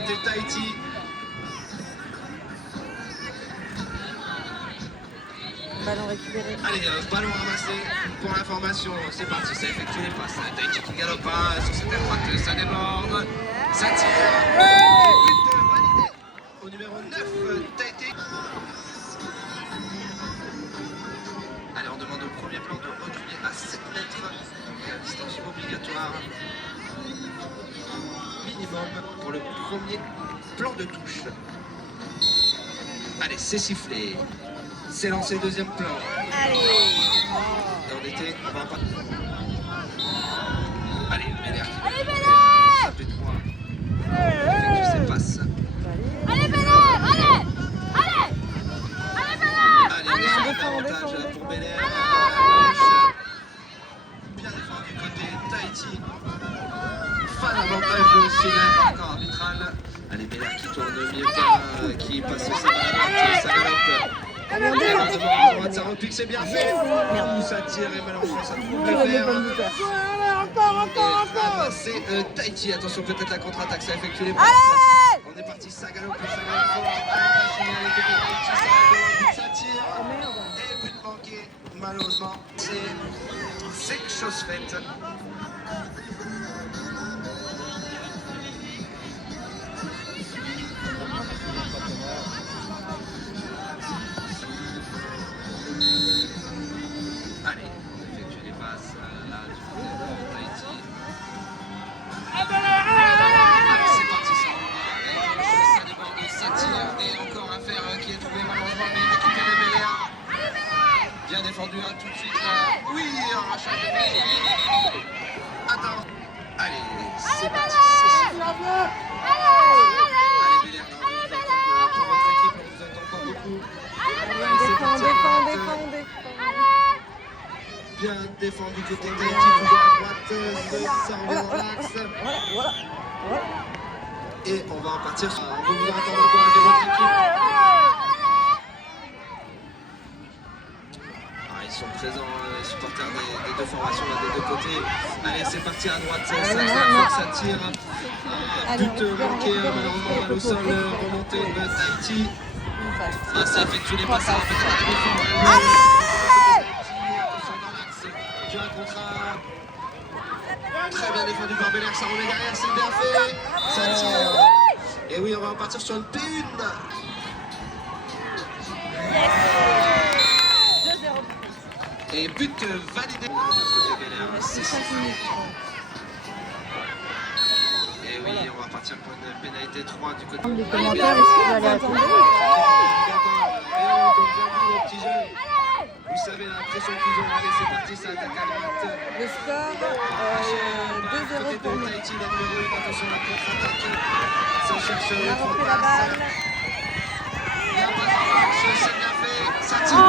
côté de Tahiti. Ballon récupéré. Allez, ballon ramassé pour l'information, c'est parti, ça effectue les passes. Tahiti qui galope sur cette aile droite, ça déborde, ça tire, but validé au numéro 9, Tahiti. Allez, on demande au premier plan de reculer à 7 mètres, donc distance obligatoire minimum pour le premier plan de touche. Allez, c'est sifflé. C'est lancé deuxième plan. Allez. Et on était, on va pas. Allez, Béler qui Allez, Béler. ça fait 3. Effectue ses passes. Allez, Béler. Allez. Allez. Allez, Béler. Allez, on défend, avantage pour Béler. Bien défendu côté Tahiti. Fin d'avantage aussi d'un encore arbitral. Allez, Béler qui tourne au milieu de terrain, qui passe au centre à droite, ça galope. À droite, ça repique, c'est bien fait. Ça tire et malheureusement ça trouve le fer. Et ramassé Tahiti. Attention, peut-être la contre-attaque, ça effectue les passes. On est parti, ça galope fort. Ça tire. Et but manqué, malheureusement. C'est chose faite. Allez, on effectue les passes là du côté de Tahiti. Allez, c'est parti, ça déborde, ça tire. Et encore un fer qui est trouvé malheureusement, mais il récupère Béler. Bien défendu tout de suite là. Oui, un rachat de Béler. Attends. Allez, c'est parti. Allez, Béler, pour votre équipe, on vous attend encore beaucoup. Défend. Bien défendu côté Tahiti, toujours à droite, ça revient dans l'axe. Voilà. Et on va repartir. On va vous attendre le courage de votre équipe. Ah, ils sont présents, les supporters des deux formations, là, des deux côtés. Allez, c'est parti à droite, ça tire. But manqué, malheureusement, mal au sol, remontée de Tahiti. Ah, ça effectue les passes, peut-être à la défense. Tu as un contrat très bien défendu par Béler, ça remet derrière, c'est bien fait, ça tire. Et oui, on va repartir sur une P1. Et but validé. Côté Béler, c'est 5 minutes. Et oui, on va partir pour une pénalité 3 du côté. Les commentaires, est-ce qu'il va aller attendre? Vous savez la pression qu'ils ont. Allez, c'est parti, ça attaque à droite. Le score, 2-0 pour nous. Tahiti, la numéro 1, attention à la contre-attaque. Ça cherche On a les repris la passes. balle. Il y a pas de match, c'est bien fait. Ça tire. On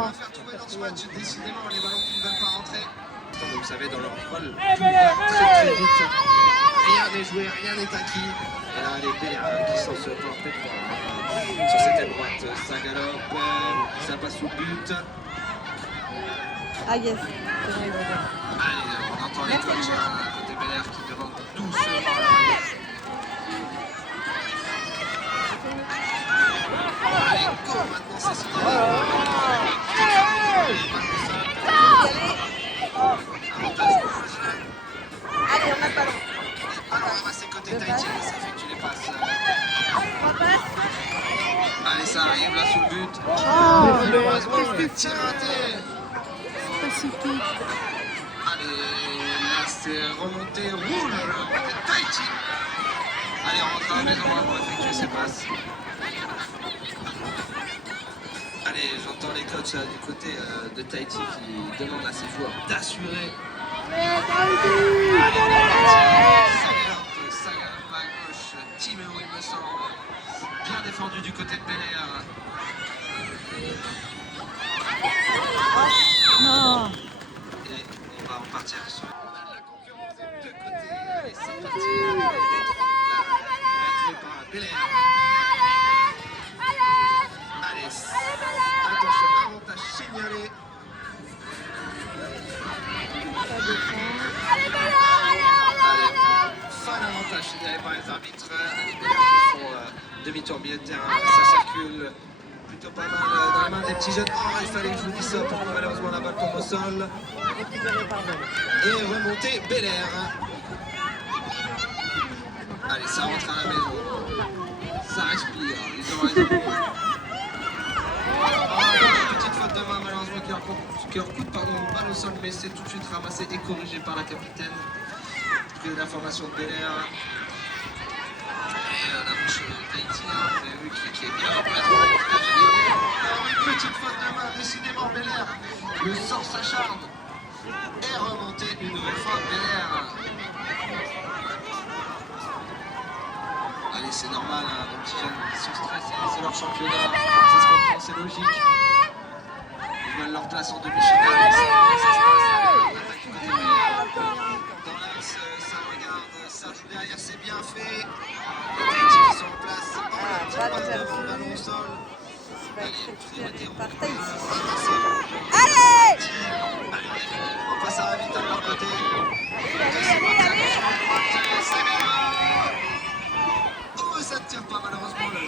va faire trouver dans ce match. Décidément, les ballons qui ne veulent pas rentrer. Vous savez, dans leur école, tout va très vite. Rien n'est joué, rien n'est acquis. Et là, les Béler qui s'en se portent sur cette aile droite, ça galope, ça passe au but. Ah yes. Allez, on entend les coachs côté Béler qui demandent doucement. Allez, go maintenant, c'est signalé. Avantage rouge. Allez, on a pas long. Alors, ramassé côté Tahiti, ça effectue les passes. Allez, ça arrive là sous le but. Malheureusement, le tir raté. Allez, là c'est remonté rouge côté Tahiti. Allez, on rentre à la maison pour effectuer ses passes. Allez, j'entends les coachs du côté de Tahiti qui demandent à ses joueurs d'assurer. Allez, on est parti. Ça galope à gauche. Timéo, il me semble. Bien défendu du côté de Béler. Non. Et on va repartir sur. On a de la concurrence des deux côtés. Allez, c'est parti. Joué par Béler. Allez, attention, avantage signalé. Allez, fin d'avantage signalé par les arbitres. Allez, Béler demi-tour milieu de terrain. Ça circule plutôt pas mal dans les mains des petits jeunes. Oh, il fallait que je vous dise ça pour que malheureusement la balle tombe au sol. Récupéré par Bel. Et remonter Bel Air. Allez, ça rentre à la maison. Ça respire. Ils ont raison. Petite faute de main malheureusement qui leur coûte une balle au sol, mais c'est tout de suite ramassé et corrigé par la capitaine. Prise d'information de Bel Air. Et la bouche de Tahiti, vous avez vu qui est bien en place. Une petite faute de main, décidément Bel Air. Le sort s'acharne. Et remonté une nouvelle fois Bel Air. Allez, c'est normal, hein, nos petits jeunes ils sont stressés, c'est leur championnat, ça se comprend, c'est logique. Ils veulent leur place en demi-finale, ça se passe. On attaque du côté Bel Air. Dans l'axe, ça regarde, ça joue derrière, c'est bien fait. Les Tahiti qui sont en place, la petite passe devant, ballon au sol. Allez, priorité par Tahiti. Allez, on passe à vite de leur côté. Oh, ça ne tire pas malheureusement, le jeu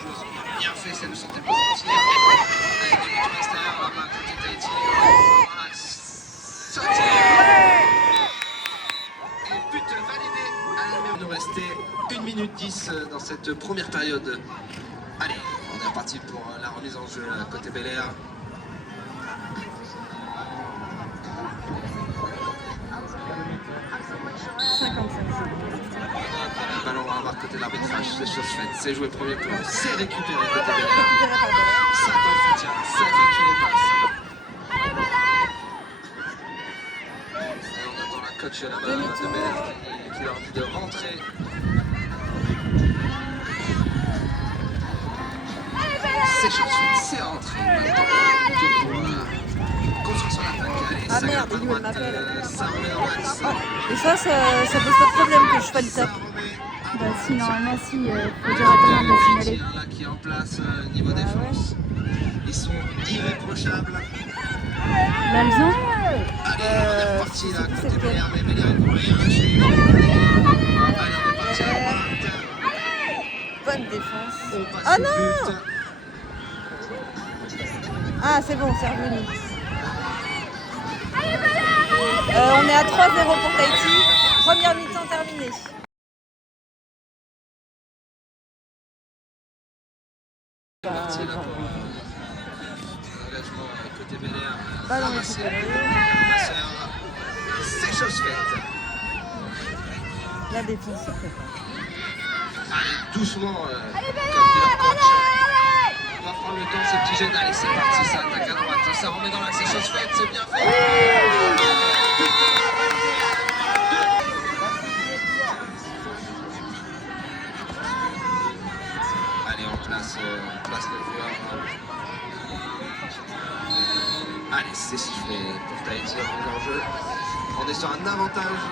bien fait, ça ne sentait pas sortir. Allez, demi-tour extérieur là-bas, côté Tahiti. Voilà, ça tire. Et but validé. Allez, il nous restait 1 minute 10 dans cette première période. Allez, on est reparti pour la remise en jeu côté Bel Air. Le ballon à la côté de l'arbitrage, c'est chose faite, c'est joué premier plan, c'est récupéré côté Bel Air. Ça t'en soutient, ça effectue les passes. Et on attend la coach là-bas de Bel Air qui leur dit de rentrer. C'est chose faite, c'est rentré. Maintenant, construction d'attaque. Allez, Ah ça merde, garde à il droite, m'appelle. ça remet dans l'axe. Et ça pose pas de problème que je fasse le tape. Bah si, normalement, si, faut directement le signaler. Là qui est en place niveau défense. Ils sont irréprochables. L'Alzan Allez, on est reparti là, côté Bel Air, mais Bel Air est rien lâché. Allez, on est parti à droite. Bonne défense. On passe Ah au non! but. Ah, c'est bon, c'est revenu. On est à 3-0 pour Tahiti. Première mi-temps terminée. Parti là pour l'engagement côté Bel Air. Ballon Ramassé. récupéré. C'est chose faite. La défense se prépare. Allez, doucement, comme dit leur coach. On va prendre le temps, ces petits jeunes. Allez, c'est parti, ça attaque à droite. Ça remet dans l'axe, c'est chose faite, c'est bien fait. Allez, on place le joueur. Allez, c'est sifflé pour Tahiti en jeu. On est sur un avantage.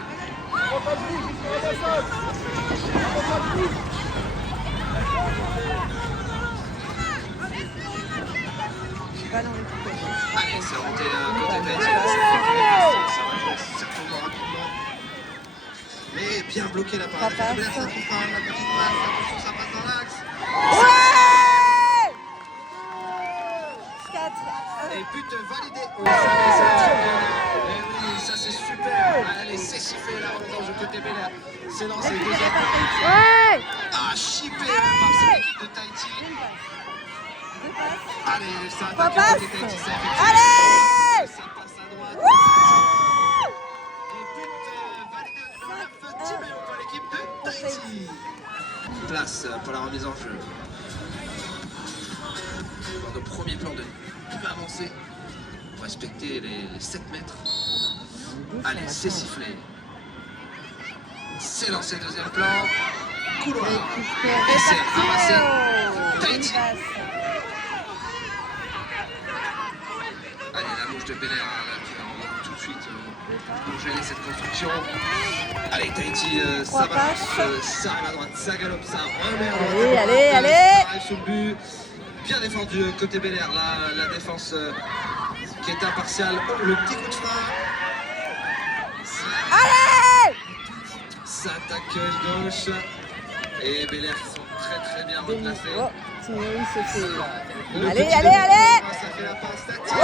Ballon récupéré. Allez, c'est remonté côté Tahiti. Là, ça va jouer certainement rapidement. Mais bien bloqué là par la Ça Bel Air, ça passe. trouve pas la petite passe. Attention, ça passe dans l'axe. Ouais! 4. Et but validé. Oh, ça fait ça, championnat. Et oui, ça c'est super. Allez, c'est sifflé là, en jeu côté Bel Air. C'est lancé, deuxième but. Ouais. Ah, chippé par cette équipe de Tahiti. Deux passes. Allez, ça Trois attaque côté passes. Tahiti, ça effectue. Allez! Ça passe à droite. Et but validé au numéro 9, Timéo pour l'équipe de Tahiti. Place pour la remise en jeu. Dans nos premiers plans de peu avancer. Pour respecter les 7 mètres. Allez, c'est sifflé. C'est lancé, deuxième plan. Couloir. Et c'est ramassé. Tahiti. Allez, la bouche de Bel Air là, qui va tout de suite gêner cette construction. Allez, Tahiti, ça va. Ça arrive à droite, ça galope, ça remet à droite. Allez. Ça arrive sous le but. Bien défendu côté Bel Air. Là, la défense qui est impartiale. Oh, le petit coup de frein. Allez! Ça attaque gauche. Et Bel Air qui sont très bien Demi. replacé. Oh, Timéo se fait. Le Allez, petit allez, Demi, allez. ça fait la passe tactique.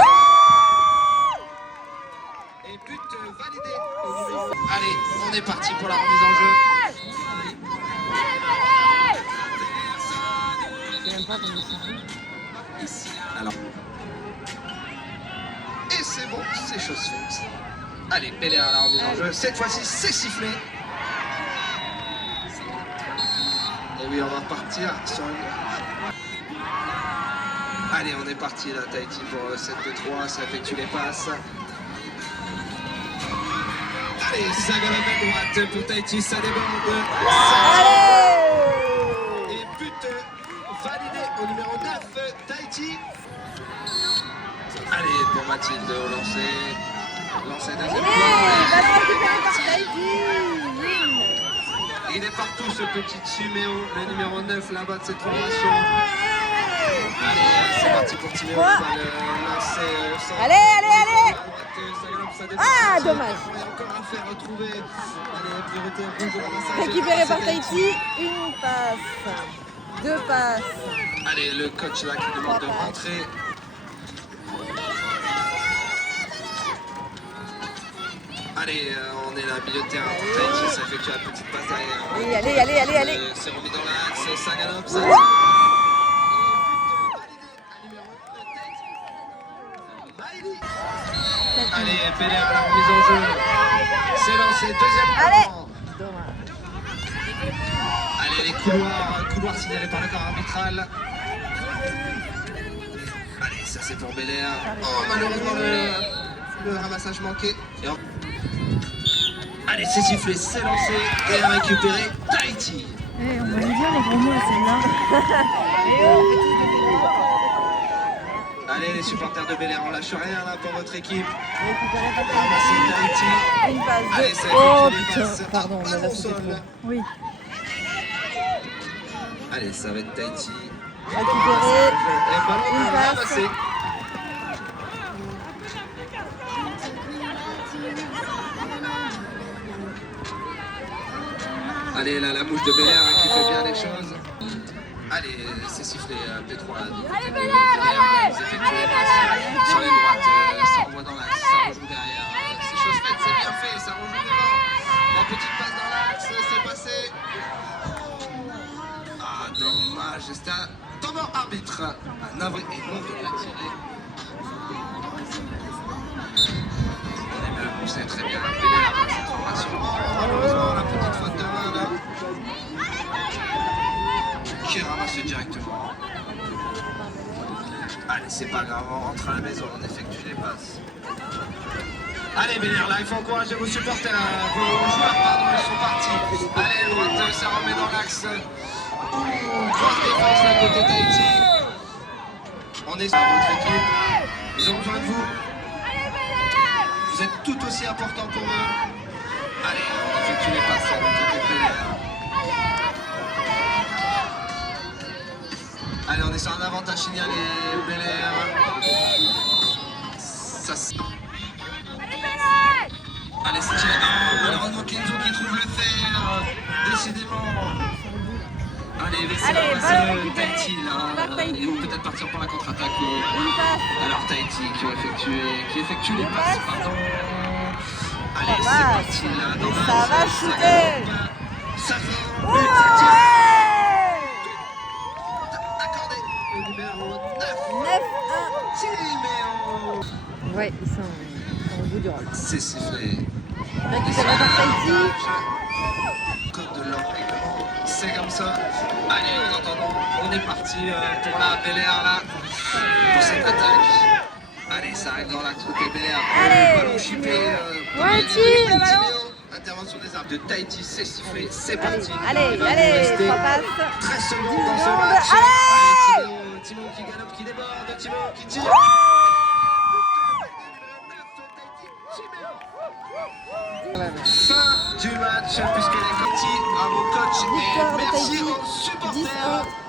Et but validé. Allez, on est parti pour la remise en jeu. Je sais même pas comment ça se dit. Alors. Et c'est bon, c'est chose faite. Allez, Bel Air à la remise en jeu. Cette fois-ci, c'est sifflé. Et oui, on va repartir sur une... Allez, on est parti là, Tahiti pour 7-3, ça effectue les passes. Allez, ça galope à droite pour Tahiti, ça déborde. Allez. Et but validé au numéro 9, Tahiti. Allez, pour Mathilde au lancer. Lancer deuxième Ballon point. récupéré par Tahiti. Il est partout ce petit Timéo, le numéro 9 là-bas de cette formation. Allez, c'est parti pour Timéo, Quoi? il va le lancer au centre. Allez, allez, allez. Ça galope, ça dépasse. Ah, dommage. Il y a encore à faire retrouver. Allez, priorité rouge de ramassage. Récupéré par Tahiti. Une passe. Deux passes. Allez, le coach là qui demande de rentrer. Allez, on est là, milieu de terrain pour Tahiti, ça effectue la petite passe derrière. Oui, allez, allez, allez, allez. C'est remis dans l'axe, ça galope, ça. Allez, Bel Air à la remise en jeu. C'est lancé, deuxième Allez. temps. Dommage. Allez, les couloirs signalés par le corps arbitral. Allez, ça c'est pour Bel Air. Oh, malheureusement, le ramassage manqué. Et allez, c'est sifflé, c'est lancé et récupéré Tahiti. Eh, on va lui dire les gros mots à celle-là. Allez, les supporters de Bel Air, on lâche rien là pour votre équipe. Récupéré par Tahiti. Ramasser Tahiti. Une passe. Allez, ça Oh effectue les putain. passes. Pardon, Pas mais là au c'était sol. trop. Oui. Allez, ça va être Tahiti. Récupéré. Et ballon Une passe. ramassé. Allez, là, la mouche de Bel Air qui fait bien les choses. Allez, c'est sifflé P3 là. Allez, Bel Air, ils effectuent les passes sur les droites. Ça renvoie dans l'axe, ça rejoue derrière. C'est chose faite, c'est bien fait, ça rejoue devant. La petite passe dans l'axe, c'est passé. Ah, dommage, c'était un temps mort arbitre. Un avril et non de la tirer. Les Bleus poussaient très bien Bel Air dans cette formation. Malheureusement, la petite faute de main là. Qui ramasse directement. Allez, c'est pas grave, on rentre à la maison, on effectue les passes. Allez, Bel Air, là, il faut encourager vos supporters, vos joueurs, pardon, ils sont partis. Allez, droite, ça remet dans l'axe. Grosse défense là, côté Tahiti. On est sur votre équipe. Ils ont besoin de vous. Vous êtes tout aussi important pour eux. Allez, on effectue les passes là, du côté de Bel Air. Allez, on est sur un avantage signalé, Bel Air. Ça allez, c'est tiré. Ah, malheureusement, Kenzo qui trouve le fer. Décidément. Allez, c'est Allez, la passe ballon récupéré Tahiti là. par Tahiti. Ils vont peut-être partir pour la contre-attaque. Une passe. Alors Tahiti qui effectue les passes, pardon. Allez, Ça c'est va. parti là. Dans Ça l'axe, va shooter. Ça fait un Ouais. but, ça tire. Accordé au numéro 9. 9-1. Timéo. Ouais, ils sont au bout du rôle. C'est sifflé. Récupéré par Tahiti. Code de l'enrèglement, c'est comme ça. Allez, en attendant, on est parti pour la Bel Air là, pour cette attaque. Allez, ça arrive dans l'axe côté Bel Air. Allez, Ballon chippé. Ouais, tire, le ballon. Intervention des arbres de Tahiti, c'est sifflé, c'est parti. Allez, Il va allez, nous rester 3 passes. 13 secondes dans ce secondes. match. Allez. Timo qui galope, qui déborde, Timo qui tire. Fin du match puisque les Tahiti, bravo coach et Victoire de merci Tahiti, aux supporters. 10-1.